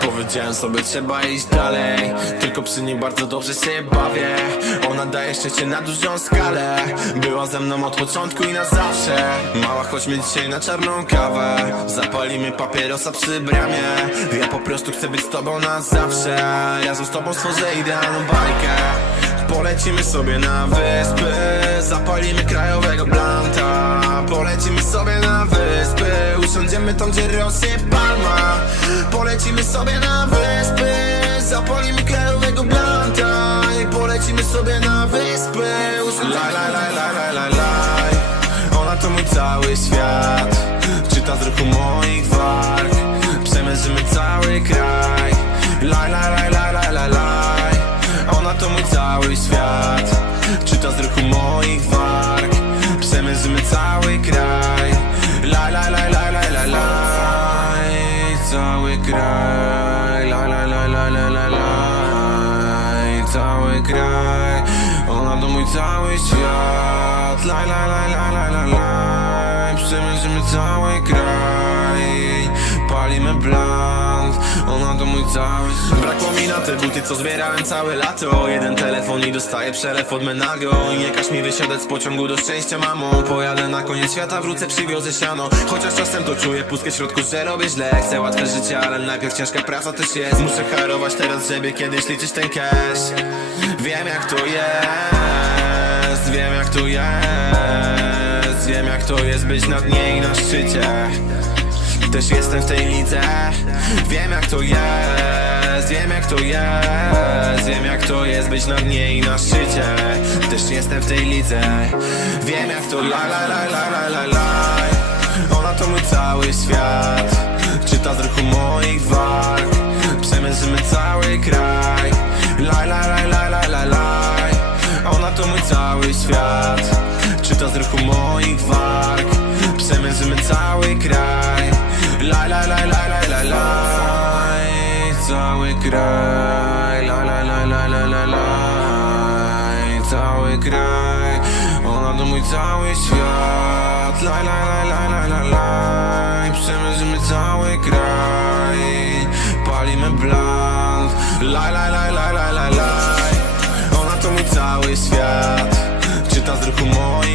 Powiedziałem sobie trzeba iść dalej. Tylko przy niej bardzo dobrze się bawię. Ona daje szczęście na dużą skalę. Była ze mną od początku i na zawsze. Mała chodźmy dzisiaj na czarną kawę. Zapalimy papierosa przy bramie. Ja po prostu chcę być z tobą na zawsze. Razem z tobą stworzę idealną bajkę. Polecimy sobie na wyspy. Zapalimy krajowego blanta. Polecimy sobie na wyspy Usiądziemy tam, gdzie rośnie palma Polecimy sobie na wyspy Zapalimy krajowego blanta I polecimy sobie na wyspy. Laj, laj, laj, laj, laj, laj, Ona to mój cały świat Czyta z ruchu moich warg Przemężymy cały kraj. Laj, laj, laj, laj, laj, laj. Ona to mój cały świat Cały kraj. Ona to mój cały świat. Laj, laj, laj, laj, laj, laj, laj Przemężymy cały kraj. Palimy blant Ona to mój cały Brakło mi na te buty, co zbierałem całe lato. Jeden telefon i dostaję przelew od Menago. I nie każ mi wysiadać z pociągu do szczęścia, mamo. Pojadę na koniec świata, wrócę, przywiozę siano. Chociaż czasem to czuję pustkę w środku, że robię źle. Chcę łatwe życie, ale najpierw ciężka praca też jest. Muszę harować teraz, żeby kiedyś liczyć ten cash. Wiem jak to jest, wiem jak to jest. Wiem jak to jest być na dnie i na szczycie też jestem w tej lidze. Wiem jak to jest Wiem jak to jest Wiem jak to jest być na dnie i na szczycie. Też jestem w tej lidze. Wiem jak to la la la la la la la. Ona to mój cały świat. Czyta z ruchu moich warg Przemężymy cały kraj. Laj, laj, laj, laj, laj, laj, laj Ona to mój cały świat. Czyta z ruchu moich warg Przemężymy cały kraj kraj Laj, laj, laj, laj, laj, laj, laj Cały kraj Ona to mój cały świat Laj, laj, laj, laj, laj, laj, laj Przemierzymy cały kraj Palimy blant Laj, laj, laj, laj, laj, laj, laj Ona to mój cały świat Czyta z ruchu moich